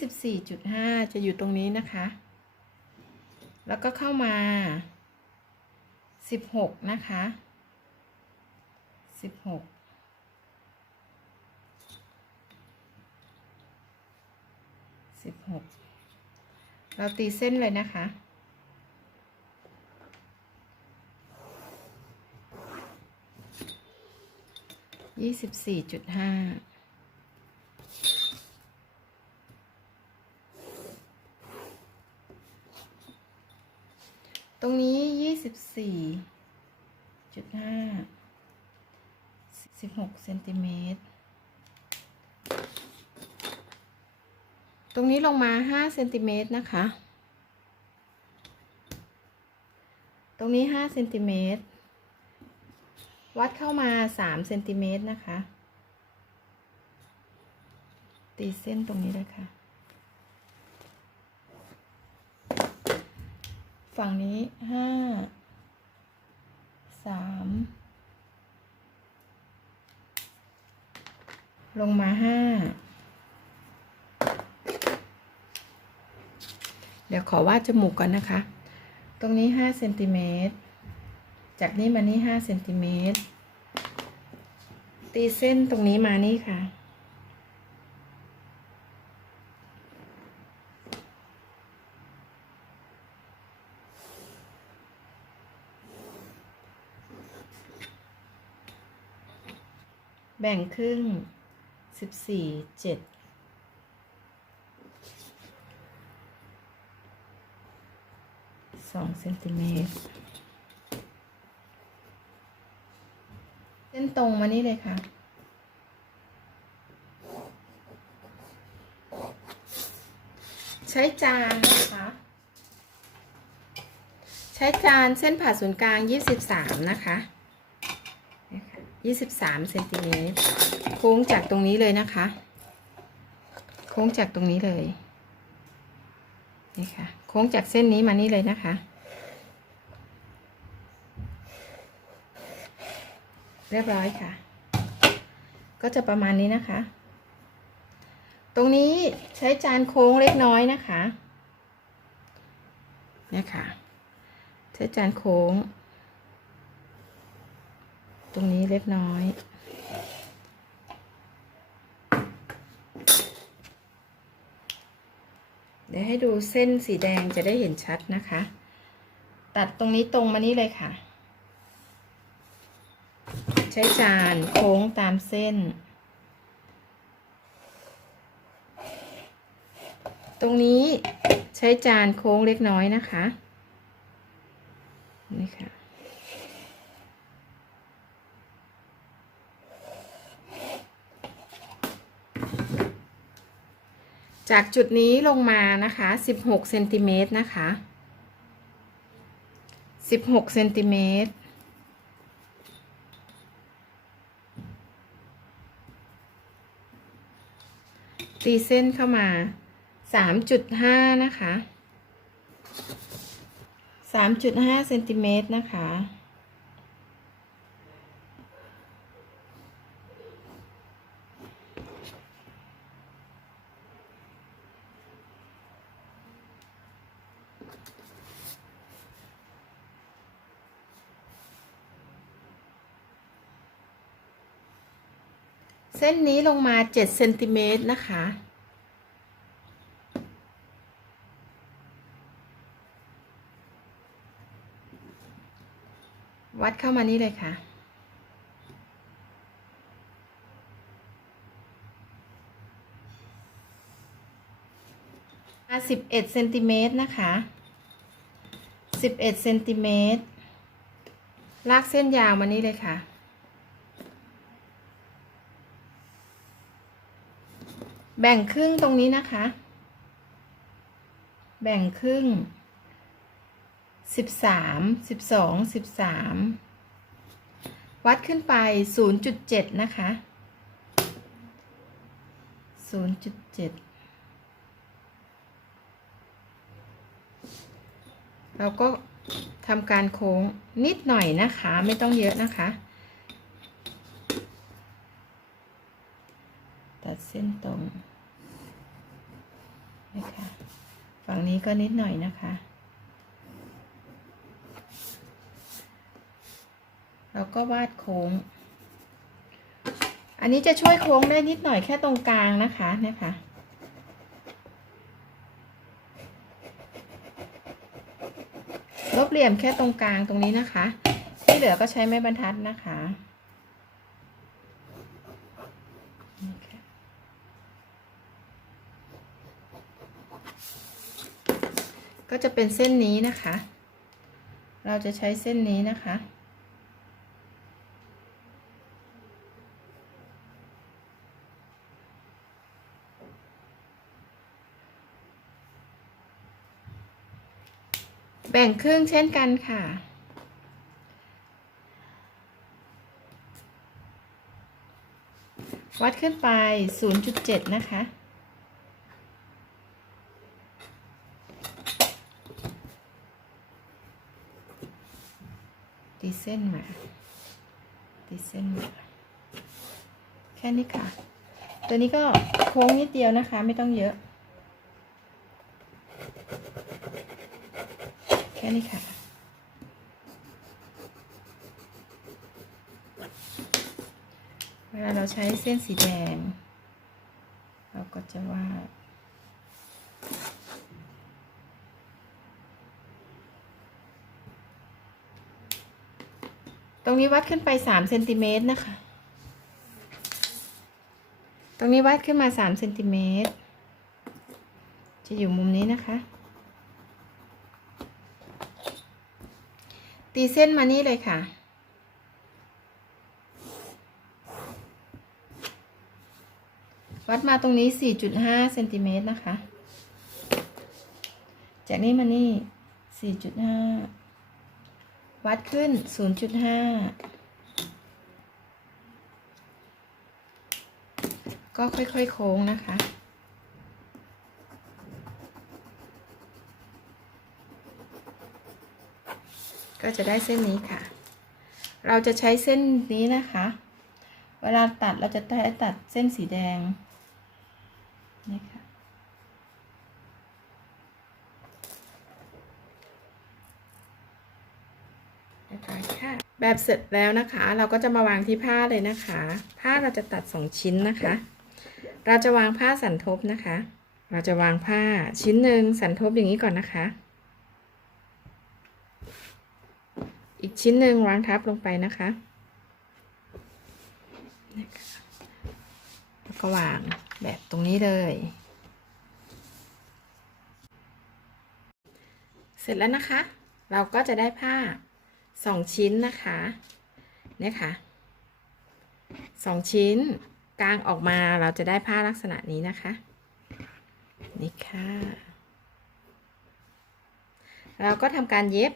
สิบสี่จุดห้าจะอยู่ตรงนี้นะคะ แล้วก็เข้ามาสิบหกนะคะสิบหกสิบหกเราตีเส้นเลยนะคะ ยี่สิบสี่จุดห้า รงนี้ยี่สิบสี่จุดห้าสิบหกเซนติเมตร ตรงนี้ลงมาห้าเซนติเมตรนะคะ ตรงนี้ห้าเซนติเมตร วัดเข้ามาสามเซนติเมตรนะคะ ตีเส้นตรงนี้เลยค่ะ ฝั่งนี้ห้าสามลงมาห้าเดี๋ยวขอวาดจมูกก่อนนะคะ ตรงนี้ห้าเซนติเมตร จากนี้มานี่ห้าเซนติเมตร ตีเส้นตรงนี้มานี่ค่ะ แบ่งครึ่งสิบสี่เจ็ดสองเซนติเมตรเส้นตรงมานี่เลยค่ะใช้จานนะคะ ใช้จานเส้นผ่าศูนย์กลาง 23 นะคะ 23เซนติเมตรโค้งจากตรงนี้เลยนะคะ โค้งจากตรงนี้เลยนี่ค่ะโค้งจากเส้นนี้มานี่เลยนะคะ เรียบร้อยค่ะ ก็จะประมาณนี้นะคะ ตรงนี้ใช้จานโค้งเล็กน้อยนะคะเนี่ยค่ะใช้จานโค้ง ตรงนี้เล็กน้อย เดี๋ยวให้ดูเส้นสีแดงจะได้เห็นชัดนะคะ ตัดตรงนี้ตรงมานี่เลยค่ะ ใช้จานโค้งตามเส้น ตรงนี้ใช้จานโค้งเล็กน้อยนะคะนี่ค่ะ จากจุดนี้ลงมานะคะ16เซนติเมตรนะคะ16เซนติเมตรตีเส้นเข้ามา3.5นะคะ3.5เซนติเมตรนะคะ ส้นนี้ลงมา7เซนติเมตรนะคะ วัดเข้ามานี่เลยค่ะมาสิบเอ็ดเซนติเมตรนะคะสิบเอ็ดเซนติเมตรลากเส้นยาวมานี่เลยค่ะ แบ่งครึ่งตรงนี้นะคะ แบ่งครึ่งสิบสามสิบสองสิบสามวัดขึ้นไปศูนย์จุดเจ็ดนะคะศูนย์จุดเจ็ดเราก็ทำการโค้งนิดหน่อยนะคะ ไม่ต้องเยอะนะคะ ตัดเส้นตรง ฝั่งนี้ก็นิดหน่อยนะคะ แล้วก็วาดโค้ง อันนี้จะช่วยโค้งได้นิดหน่อยแค่ตรงกลางนะคะเนี่ยค่ะลบเหลี่ยมแค่ตรงกลางตรงนี้นะคะ ที่เหลือก็ใช้ไม้บรรทัดนะคะนี่ค่ะ ก็จะเป็นเส้นนี้นะคะ เราจะใช้เส้นนี้นะคะ แบ่งครึ่งเช่นกันค่ะวัดขึ้นไป 0.7 นะคะ ตีเส้นมา ตีเส้นมา แค่นี้ค่ะ ตัวนี้ก็โค้งนิดเดียวนะคะ ไม่ต้องเยอะ แค่นี้ค่ะเวลาเราใช้เส้นสีแดง เราก็จะวาด รงนี้วัดขึ้นไปสามเซนติเมตรนะคะ ตรงนี้วัดขึ้นมาสามเซนติเมตร จะอยู่มุมนี้นะคะ ตีเส้นมานี่เลยค่ะ วัดมาตรงนี้4.5เซนติเมตรนะคะ จากนี้มานี่4.5 วัดขึ้น 0.5 ก็ค่อยๆ โค้งนะคะ ก็จะได้เส้นนี้ค่ะ เราจะใช้เส้นนี้นะคะ เวลาตัดเราจะได้ตัดเส้นสีแดงนี่ค่ะ เรียบร้อยค่ะ แบบเสร็จแล้วนะคะ เราก็จะมาวางที่ผ้าเลยนะคะ ผ้าเราจะตัดสองชิ้นนะคะ เราจะวางผ้าสันทบนะคะ เราจะวางผ้าชิ้นหนึ่งสันทบอย่างนี้ก่อนนะคะ อีกชิ้นหนึ่งวางทับลงไปนะคะนะคะแล้วก็วางแบบตรงนี้เลย เสร็จแล้วนะคะ เราก็จะได้ผ้า สองชิ้นนะคะเนี่ยค่ะสองชิ้นกลางออกมาเราจะได้ผ้าลักษณะนี้นะคะ นี่ค่ะ เราก็ทำการเย็บ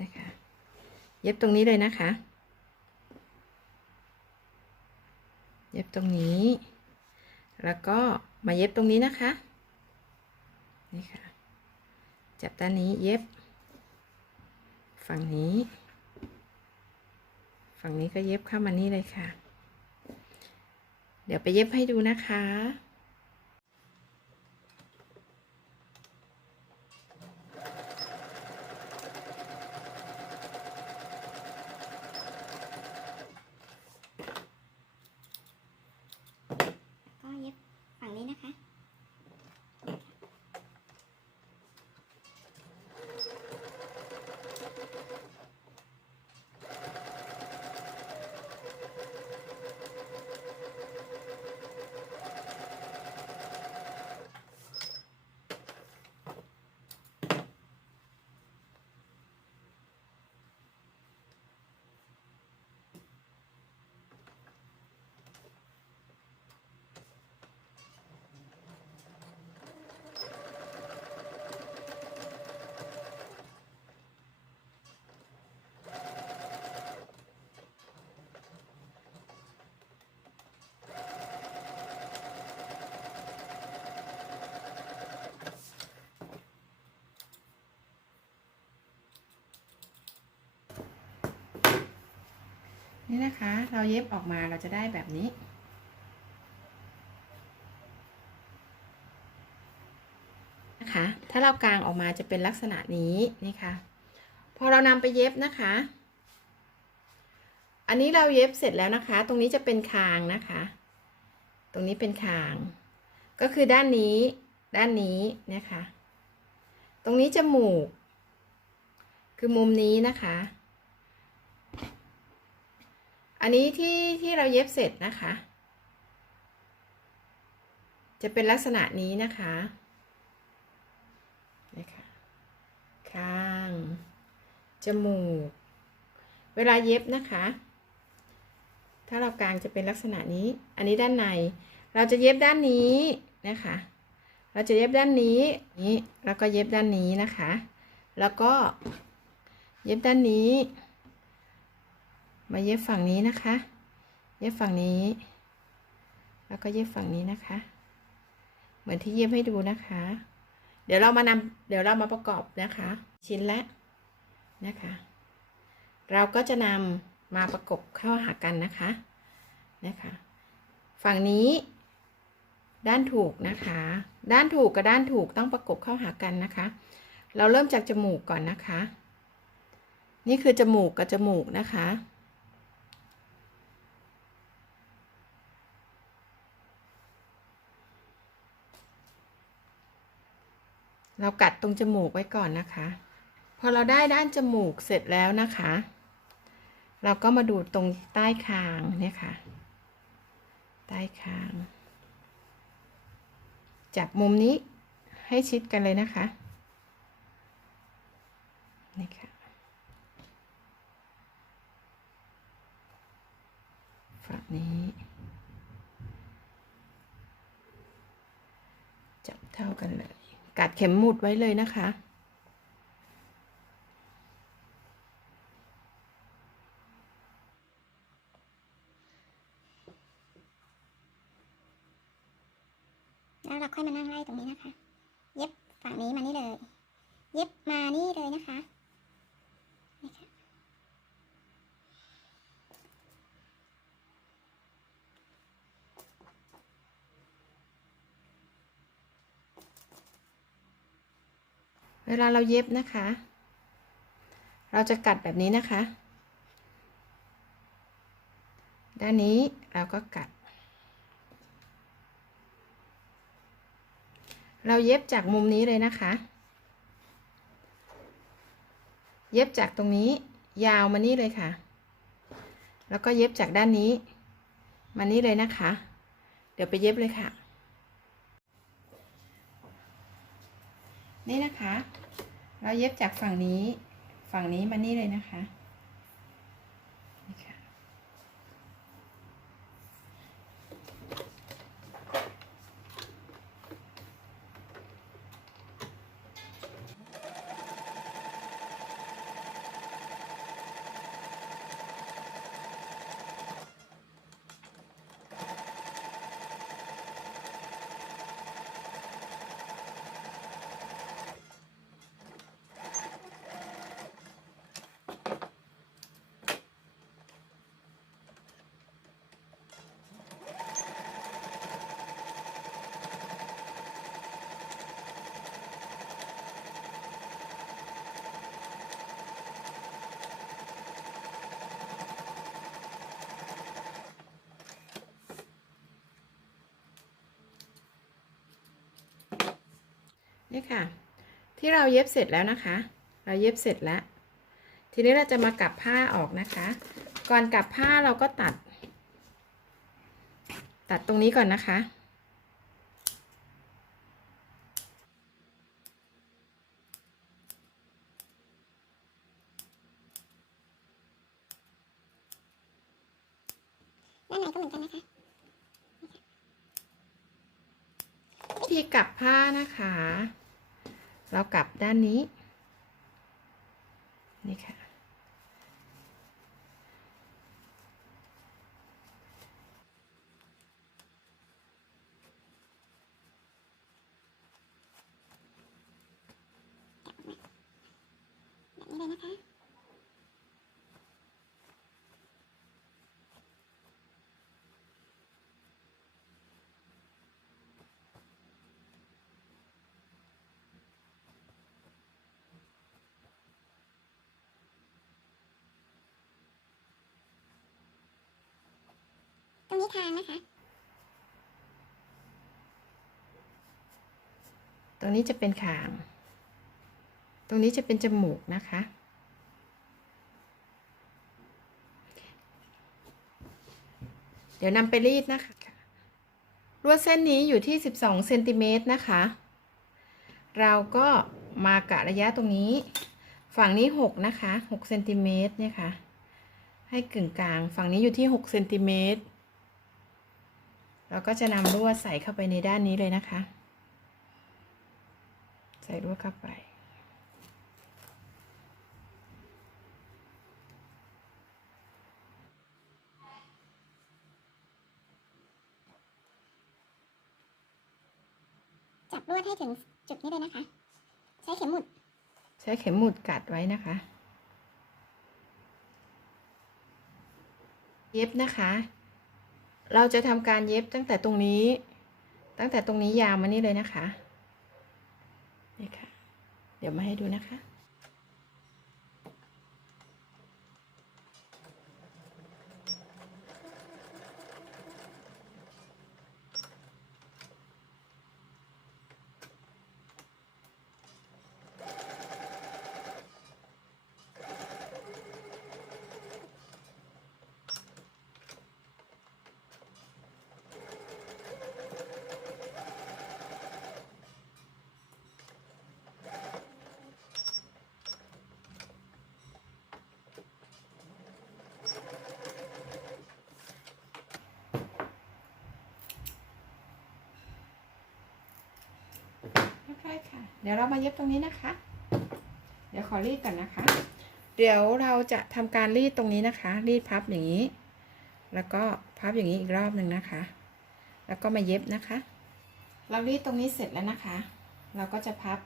นะคะเย็บตรงนี้เลยนะคะ เย็บตรงนี้ แล้วก็มาเย็บตรงนี้นะคะ นี่ค่ะ จับด้านนี้เย็บ ฝั่งนี้ ฝั่งนี้ก็เย็บเข้ามานี่เลยค่ะ เดี๋ยวไปเย็บให้ดูนะคะ นี่นะคะ เราเย็บออกมาเราจะได้แบบนี้ นะคะ ถ้าเรากางออกมาจะเป็นลักษณะนี้นี่ค่ะ พอเรานำไปเย็บนะคะ อันนี้เราเย็บเสร็จแล้วนะคะ ตรงนี้จะเป็นคางนะคะ ตรงนี้เป็นคาง ก็คือด้านนี้ ด้านนี้นะคะ ตรงนี้จมูก คือมุมนี้นะคะ อันนี้ที่ที่เราเย็บเสร็จนะคะ จะเป็นลักษณะนี้นะคะนะคะข้าง จมูก เวลาเย็บนะคะ ถ้าเรากางจะเป็นลักษณะนี้ อันนี้ด้านใน เราจะเย็บด้านนี้นะคะ เราจะเย็บด้านนี้ นี้ แล้วก็เย็บด้านนี้นะคะ แล้วก็เย็บด้านนี้ มาเย็บฝั่งนี้นะคะ เย็บฝั่งนี้ แล้วก็เย็บฝั่งนี้นะคะ เหมือนที่เย็บให้ดูนะคะ เดี๋ยวเรามานำเดี๋ยวเรามาประกอบนะคะ ชิ้นละนะคะ เราก็จะนำมาประกบเข้าหากันนะคะนะคะ ฝั่งนี้ ด้านถูกนะคะ ด้านถูกกับด้านถูกต้องประกบเข้าหากันนะคะ เราเริ่มจากจมูกก่อนนะคะ นี่คือจมูกกับจมูกนะคะ เรากัดตรงจมูกไว้ก่อนนะคะ พอเราได้ด้านจมูกเสร็จแล้วนะคะ เราก็มาดูตรงใต้คางเนี่ยค่ะ ใต้คาง จับมุมนี้ให้ชิดกันเลยนะคะนี่ค่ะฝั่งนี้ จับเท่ากันเลย กัดเข็มหมุดไว้เลยนะคะ แล้วเราค่อยมานั่งไล่ตรงนี้นะคะ เย็บฝั่งนี้มานี่เลย เย็บมานี่เลยนะคะนี่ค่ะ เวลาเราเย็บนะคะ เราจะกัดแบบนี้นะคะ ด้านนี้เราก็กัด เราเย็บจากมุมนี้เลยนะคะ เย็บจากตรงนี้ยาวมานี่เลยค่ะ แล้วก็เย็บจากด้านนี้มานี่เลยนะคะ เดี๋ยวไปเย็บเลยค่ะ นี่นะคะ เราเย็บจากฝั่งนี้ฝั่งนี้มานี่เลยนะคะ นี่ค่ะ ที่เราเย็บเสร็จแล้วนะคะ เราเย็บเสร็จแล้ว ทีนี้เราจะมากลับผ้าออกนะคะ ก่อนกลับผ้าเราก็ตัด ตัดตรงนี้ก่อนนะคะด้านในก็เหมือนกันนะคะวิธีกลับผ้านะคะ เรากลับด้านนี้ นี่ค่ะ แบบนี้เลยนะคะ คางนะคะ ตรงนี้จะเป็นคาง ตรงนี้จะเป็นจมูกนะคะ เดี๋ยวนำไปรีดนะคะลวดเส้นนี้อยู่ที่ 12เซนติเมตรนะคะ เราก็มากะระยะตรงนี้ ฝั่งนี้ 6 นะคะ6เซนติเมตรเนี่ยค่ะให้กึ่งกลาง ฝั่งนี้อยู่ที่ 6 เซนติเมตร เราก็จะนำลวดใส่เข้าไปในด้านนี้เลยนะคะ ใส่ลวดเข้าไป จับลวดให้ถึงจุดนี้เลยนะคะ ใช้เข็มหมุด ใช้เข็มหมุดกัดไว้นะคะ เย็บนะคะ เราจะทำการเย็บตั้งแต่ตรงนี้ ตั้งแต่ตรงนี้ยาวมานี่เลยนะคะนี่ค่ะ เดี๋ยวมาให้ดูนะคะ เดี๋ยวเรามาเย็บตรงนี้นะคะ เดี๋ยวขอรีดก่อนนะคะ เดี๋ยวเราจะทำการรีดตรงนี้นะคะ รีดพับอย่างนี้ แล้วก็พับอย่างนี้อีกรอบหนึ่งนะคะ แล้วก็มาเย็บนะคะ เรารีดตรงนี้เสร็จแล้วนะคะ เราก็จะพับ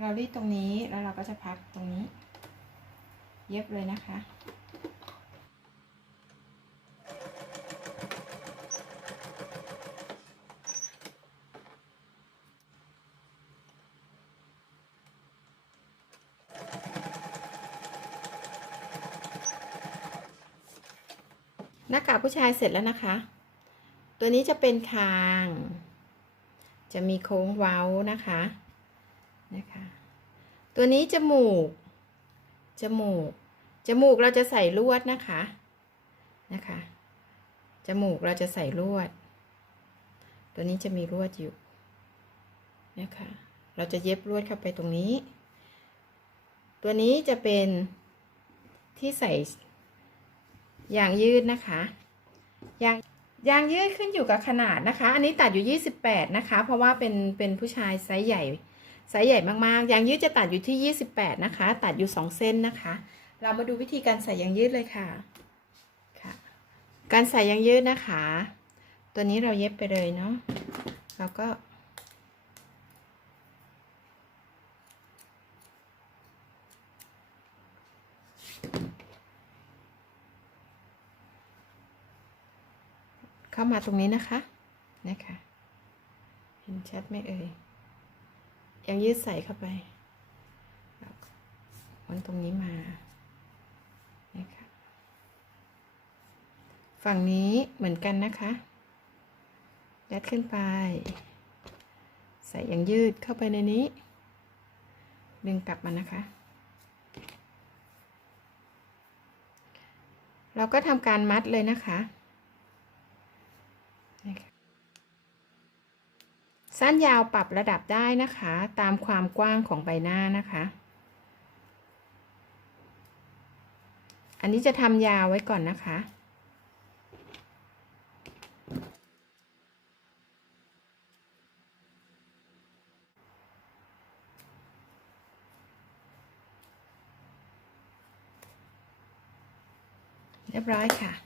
เรารีดตรงนี้แล้วเราก็จะพับตรงนี้ เย็บเลยนะคะ หน้ากาก ผู้ชายเสร็จแล้วนะคะ ตัวนี้จะเป็นคาง จะมีโค้งเว้านะคะนะคะ ตัวนี้จมูก จมูก จมูกเราจะใส่ลวดนะคะนะคะ จมูกเราจะใส่ลวด ตัวนี้จะมีลวดอยู่นะคะ เราจะเย็บลวดเข้าไปตรงนี้ ตัวนี้จะเป็นที่ใส่ยางยืดนะคะ ยางยางยืดขึ้นอยู่กับขนาดนะคะ อันนี้ตัดอยู่ 28 นะคะ เพราะว่าเป็นเป็นผู้ชายไซส์ใหญ่ไซส์ใหญ่มากๆ ยางยืดจะตัดอยู่ที่ 28 นะคะ ตัดอยู่ 2 เส้นนะคะ เรามาดูวิธีการใส่ยางยืดเลยค่ะค่ะ การใส่ยางยืดนะคะ ตัวนี้เราเย็บไปเลยเนาะ แล้วก็ เข้ามาตรงนี้นะคะนะคะ เห็นชัดไหมเอ่ยยังยืดใส่เข้าไปวนตรงนี้มานะคะฝั่งนี้เหมือนกันนะคะยัดขึ้นไป ใส่ยังยืดเข้าไปในนี้ ดึงกลับมานะคะ เราก็ทำการมัดเลยนะคะ สั้นยาวปรับระดับได้นะคะ ตามความกว้างของใบหน้านะคะ อันนี้จะทำยาวไว้ก่อนนะคะ เรียบร้อยค่ะ